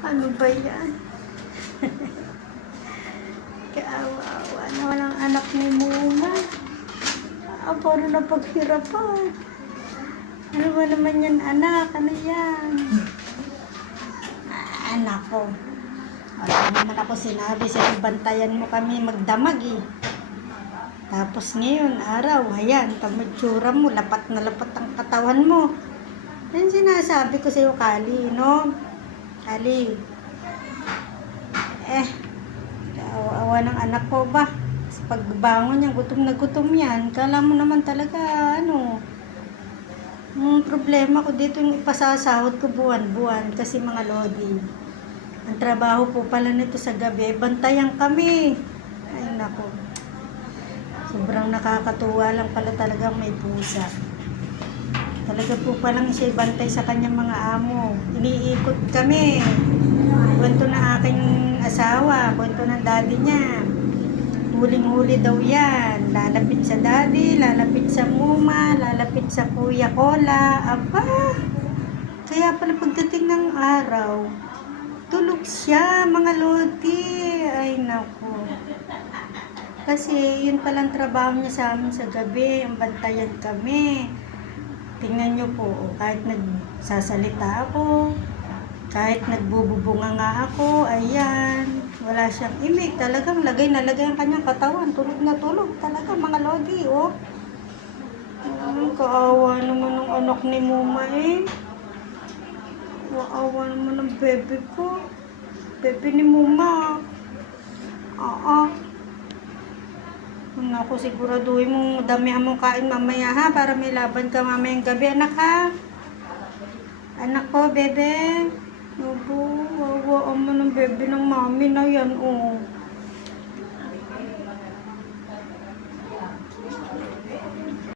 Ano ba yan? Kaawa-awa na walang anak ni Muna. Puro na paghirapan. Ano ba naman yan, anak? Ano yan? Anak ko. Wala naman ako sinabi sa'yo, bantayan mo kami magdamag eh. Tapos ngayon, araw, ayan, pamatsura mo, lapat na lapat ang katawan mo. Yan sinasabi ko sa'yo, Kali, no? Kali. Awa ng anak ko ba? Sa pagbangon niya, gutom na gutom yan. Kala mo naman talaga, problema ko dito yung ipasasahod ko buwan-buwan kasi mga lodi. Ang trabaho po pala nito sa gabi, bantayan kami. Ay nako. Sobrang nakakatuwa lang pala talagang may pusa. Talaga po palang siya bantay sa kanyang mga amo. Iniikot kami. Kwento na aking asawa, kwento ng daddy niya. Huling-huli daw yan. Lalapit sa daddy, lalapit sa muma, lalapit sa kuya Kola. Aba! Kaya pala pagdating ng araw, tulog siya, mga lodi. Ay, naku. Kasi yun palang trabaho niya sa amin sa gabi. Ang bantayan kami. Tingnan nyo po, kahit nagsasalita ako, kahit nagbububunga nga ako, ayan, wala siyang imik. Talagang lagay na lagay ang kanyang katawan. Tulog na tulog. Talaga, mga lodi, oh. Kaawa naman ng anak ni Muma eh. Kaawa naman ng bebe ko. Bebe ni Muma. Ako siguraduhin mong damihan mong kain mamaya ha, para may laban ka mamayang gabi, anak ha. Anak ko, bebe. Opo, wawa mo ng bebe ng mami na yan, oh.